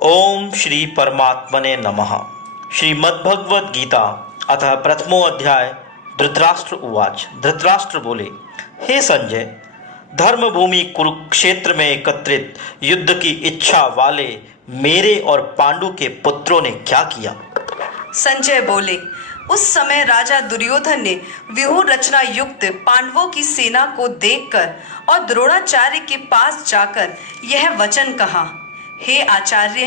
ओम श्री परमात्मने नमः। श्रीमद्भगवद गीता अतः प्रथमो अध्याय। धृतराष्ट्र उवाच। धृतराष्ट्र बोले, हे संजय, धर्मभूमि कुरुक्षेत्र में एकत्रित युद्ध की इच्छा वाले मेरे और पांडु के पुत्रों ने क्या किया? संजय बोले, उस समय राजा दुर्योधन ने व्यूह रचना युक्त पांडवों की सेना को देखकर और द्रोणाचार्य के पास जाकर यह वचन कहा, हे आचार्य,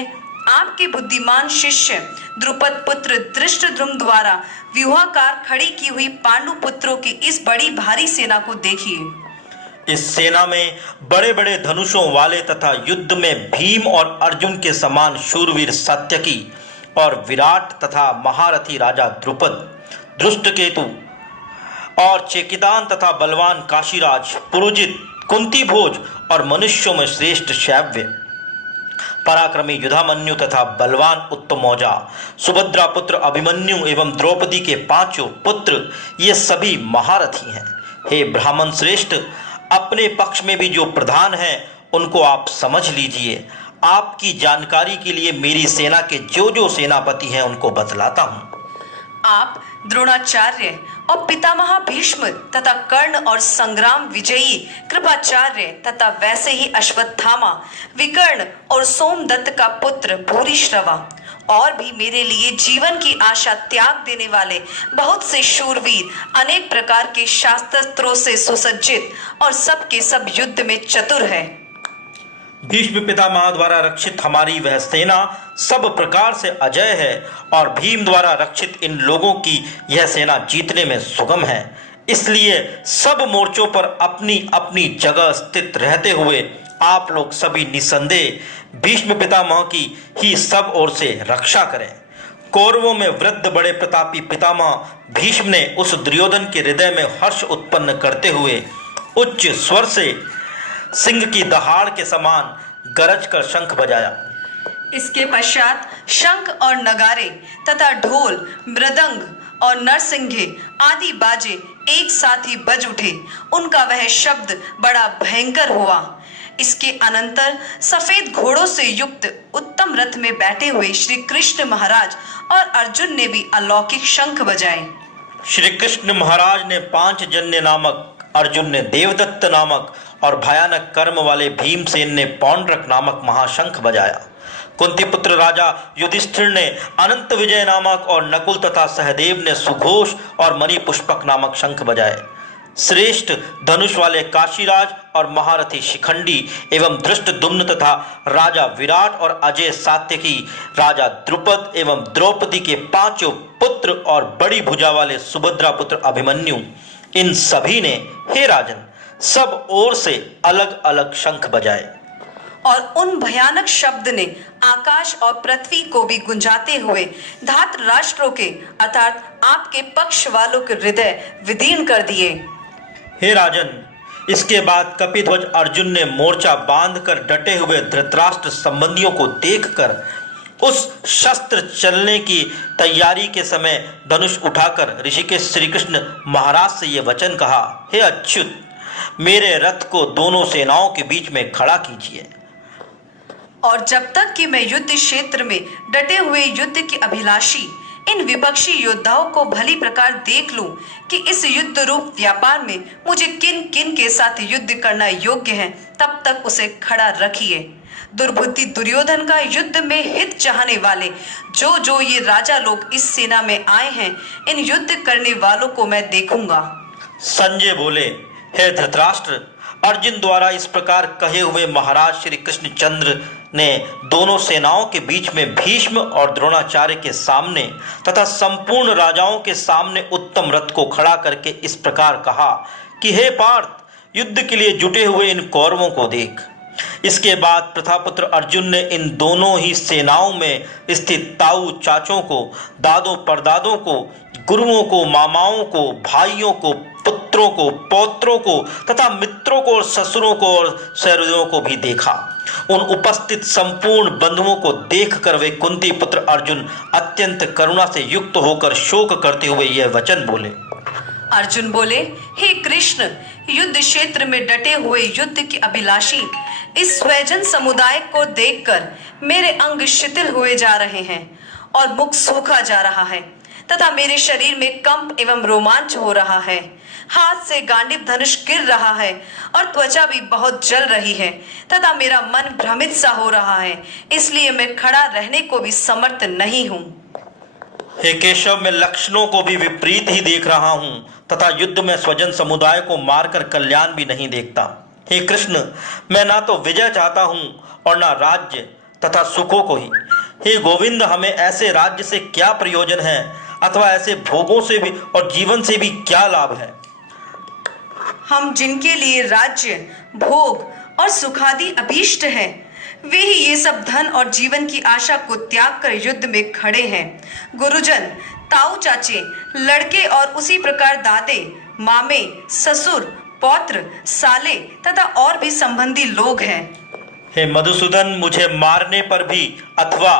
आपके बुद्धिमान शिष्य द्रुपद पुत्र धृष्टद्युम्न द्वारा व्यूहाकार खड़ी की हुई पांडु पुत्रों की इस बड़ी भारी सेना को देखिए। इस सेना में बड़े बड़े धनुषों वाले तथा युद्ध में भीम और अर्जुन के समान शूरवीर सात्यकी और विराट तथा महारथी राजा द्रुपद, धृष्टकेतु और चेकितान तथा बलवान काशीराज, पुरोजित, कुंती भोज और मनुष्यों में श्रेष्ठ शैव्य, पराक्रमी युधामन्यु तथा बलवान उत्तमौजा, सुभद्रा पुत्र अभिमन्यु एवं द्रौपदी के पांचों पुत्र, ये सभी महारथी हैं। हे ब्राह्मण श्रेष्ठ, अपने पक्ष में भी जो प्रधान हैं उनको आप समझ लीजिए। आपकी जानकारी के लिए मेरी सेना के जो सेनापति हैं उनको बतलाता हूं। आप द्रोणाचार्य और पितामह भीष्म तथा कर्ण और संग्राम विजयी कृपाचार्य तथा वैसे ही अश्वत्थामा, विकर्ण और सोमदत्त का पुत्र भूरिश्रवा और भी मेरे लिए जीवन की आशा त्याग देने वाले बहुत से शूरवीर, अनेक प्रकार के शास्त्रास्त्रों से सुसज्जित और सब के सब युद्ध में चतुर है। भीष्म पितामह द्वारा रक्षित हमारी वह सेना सब प्रकार से अजय है और भीम द्वारा रक्षित इन लोगों की यह सेना जीतने में सुगम है। इसलिए सब मोर्चों पर अपनी अपनी जगह स्थित रहते हुए आप लोग सभी निसंदेह भीष्म पितामह की ही सब ओर से रक्षा करें। कौरवों में वृद्ध बड़े प्रतापी पितामह भीष्म ने उस दुर्योधन के हृदय में हर्ष उत्पन्न करते हुए उच्च स्वर से सिंह की दहाड़ के समान गरज कर शंख बजाया। इसके पश्चात शंख और नगारे तथा ढोल, मृदंग और नरसिंघे आदि बाजे एक साथ ही बज उठे। उनका वह शब्द बड़ा भयंकर हुआ। इसके अनंतर सफेद घोड़ों से युक्त उत्तम रथ में बैठे हुए श्री कृष्ण महाराज और अर्जुन ने भी अलौकिक शंख बजाए। श्री कृष्ण महाराज ने पांचजन्य नामक, अर्जुन ने देवदत्त नामक और भयानक कर्म वाले भीमसेन ने पौंड्रक नामक महाशंख बजाया। कुंती पुत्र राजा युधिष्ठिर ने अनंत विजय नामक और नकुल तथा सहदेव ने सुघोष और मणिपुष्पक नामक शंख बजाए। श्रेष्ठ धनुष वाले काशीराज और महारथी शिखंडी एवं धृष्टद्युम्न तथा राजा विराट और अजय सात्यकी, राजा द्रुपद एवं द्रौपदी के पांचों पुत्र और बड़ी भुजा वाले सुभद्रा पुत्र अभिमन्यु, इन सभी ने, हे राजन, सब ओर से अलग अलग शंख बजाए। और उन भयानक शब्द ने आकाश और पृथ्वी को भी गुंजाते हुए धात राष्ट्रों के अर्थात आपके पक्ष वालों के हृदय विदीर्ण कर दिए। हे राजन, इसके बाद कपिध्वज अर्जुन ने मोर्चा बांधकर डटे हुए धृतराष्ट्र संबंधियों को देखकर उस शस्त्र चलने की तैयारी के समय धनुष उठाकर ऋषिकेश श्री कृष्ण महाराज से ये वचन कहा, हे अच्युत, मेरे रथ को दोनों सेनाओं के बीच में खड़ा कीजिए। और जब तक कि मैं युद्ध क्षेत्र में डटे हुए युद्ध के अभिलाषी इन विपक्षी योद्धाओं को भली प्रकार देख लूं कि इस युद्ध रूप व्यापार में मुझे किन किन के साथ युद्ध करना योग्य है, तब तक उसे खड़ा रखिए। दुर्बुद्धि दुर्योधन का युद्ध में हित चाहने वाले जो ये राजा लोग इस सेना में आए हैं, इन युद्ध करने वालों को मैं देखूंगा। संजय बोले, हे धृतराष्ट्र, अर्जुन द्वारा इस प्रकार कहे हुए महाराज श्री कृष्णचंद्र ने दोनों सेनाओं के बीच में भीष्म और द्रोणाचार्य के सामने तथा संपूर्ण राजाओं के सामने उत्तम रथ को खड़ा करके इस प्रकार कहा कि हे पार्थ, युद्ध के लिए जुटे हुए इन कौरवों को देख। इसके बाद प्रथापुत्र अर्जुन ने इन दोनों ही सेनाओं में स्थित ताऊ चाचों को, दादों परदादों को, गुरुओं को, मामाओं को, भाइयों को, पुत्रों को, पौत्रों को तथा मित्रों को और ससुरों को और सहृदयों को भी देखा। उन उपस्थित संपूर्ण बंधुओं को देखकर वे कुंती पुत्र अर्जुन अत्यंत करुणा से युक्त होकर शोक करते हुए यह वचन बोले। अर्जुन बोले, हे कृष्ण, युद्ध क्षेत्र में डटे हुए युद्ध के अभिलाषी इस स्वैजन समुदाय को देखकर मेरे अंग शिथिल हुए जा रहे हैं और मुख सूखा जा रहा है तथा मेरे शरीर में कंप एवं रोमांच हो रहा है। हाथ से गांडीव धनुष गिर रहा है और त्वचा भी बहुत जल रही है तथा मेरा मन भ्रमित सा हो रहा है, इसलिए मैं खड़ा रहने को भी समर्थ नहीं हूँ। हे केशव, मैं लक्षणों को भी विपरीत ही देख रहा हूँ तथा युद्ध में स्वजन समुदाय को मारकर कल्याण भी नहीं देखता। हे कृष्ण, मैं ना तो विजय चाहता हूँ और ना राज्य तथा सुखों को ही। हे गोविंद, हमें ऐसे राज्य से क्या प्रयोजन है अथवा ऐसे भोगों से भी और जीवन से भी क्या लाभ है। हम जिनके लिए राज्य, भोग और सुखादि अभीष्ट हैं, वे ही ये सब धन और जीवन की आशा को त्याग कर युद्ध में खड़े हैं। गुरुजन, ताऊ चाचे, लड़के और उसी प्रकार दादे, मामे, ससुर, पौत्र, साले तथा और भी संबंधी लोग हैं। हे मधुसूदन, मुझे मारने पर भी अथवा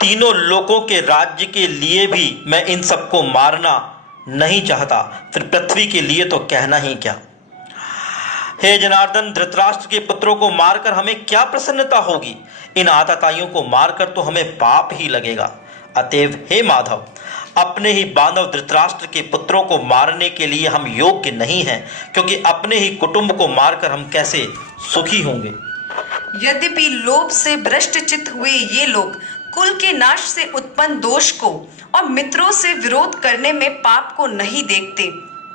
तीनों लोकों के राज्य के लिए भी मैं इन सबको मारना नहीं चाहता, फिर पृथ्वी के लिए तो कहना ही क्या। हे जनार्दन, धृतराष्ट्र के पुत्रों को मारकर हमें क्या प्रसन्नता होगी। इन आतताइयों को मारकर तो हमें पाप ही लगेगा। अतएव हे माधव, अपने ही बांधव धृतराष्ट्र के पुत्रों को मारने के लिए हम योग्य नहीं हैं, क्योंकि अपने ही कुटुंब को मारकर हम कैसे सुखी होंगे। यद्यपि लोभ से भ्रष्ट चित्त हुए ये लोग कुल के नाश से उत्पन्न दोष को और मित्रों से विरोध करने में पाप को नहीं देखते,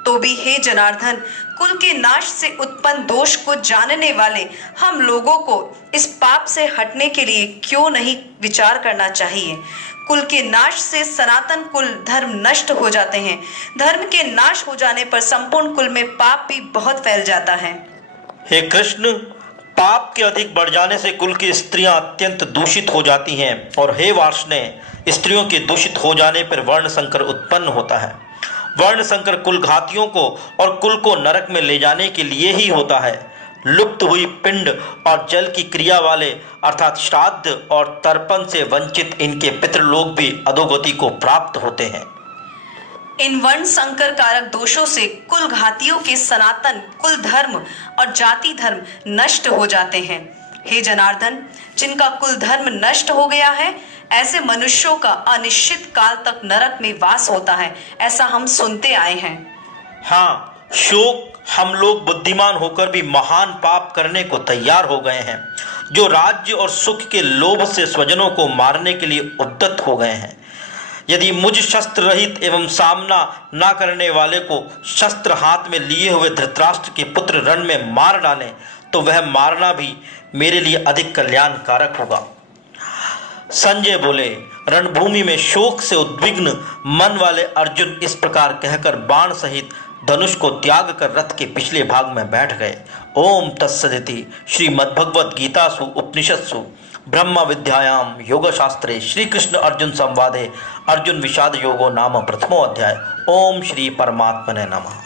तो भी हे जनार्दन, कुल के नाश से उत्पन्न दोष को जानने वाले हम लोगों को इस पाप से हटने के लिए क्यों नहीं विचार करना चाहिए। कुल के नाश से सनातन कुल धर्म नष्ट हो जाते हैं। धर्म के नाश हो जाने पर संपूर्ण कुल में पाप भी बहुत फैल जाता है। हे कृष्ण, पाप के अधिक बढ़ जाने से कुल की स्त्रियां अत्यंत दूषित हो जाती हैं और हे वार्ष्णेय, स्त्रियों के दूषित हो जाने पर वर्ण संकर उत्पन्न होता है। वर्ण संकर कुल घातियों को और कुल को नरक में ले जाने के लिए ही होता है। लुप्त हुई पिंड और जल की क्रिया वाले अर्थात श्राद्ध और तर्पण से वंचित इनके पितृलोक भी अधोगति को प्राप्त होते हैं। इन वर्ण संकर कारक दोषों से कुल घातियों के सनातन कुल धर्म और जाति धर्म नष्ट हो जाते हैं। हे जनार्दन, जिनका कुल धर्म नष्ट हो गया है, ऐसे मनुष्यों का अनिश्चित काल तक नरक में वास होता है, ऐसा हम सुनते आए हैं। हाँ, शोक हम लोग बुद्धिमान होकर भी महान पाप करने को तैयार हो गए हैं, जो राज्य और सुख के लोभ से स्वजनों को मारने के लिए उद्यत हो गए हैं। यदि मुझ शस्त्र रहित एवं सामना न करने वाले को शस्त्र हाथ में लिए हुए धृतराष्ट्र के पुत्र रण में मार डालें, तो वह मारना भी मेरे लिए अधिक कल्याणकारक होगा। संजय बोले, रणभूमि में शोक से उद्विग्न मन वाले अर्जुन इस प्रकार कहकर बाण सहित धनुष को त्याग कर रथ के पिछले भाग में बैठ गए। ओम तत्सदिति श्रीमद्भगवद गीतासु उपनिषत्सु ब्रह्म विद्यायाम योग शास्त्रे श्री कृष्ण अर्जुन संवादे अर्जुन विषाद योगो नाम प्रथमो अध्याय। ओम श्री परमात्मने नमः।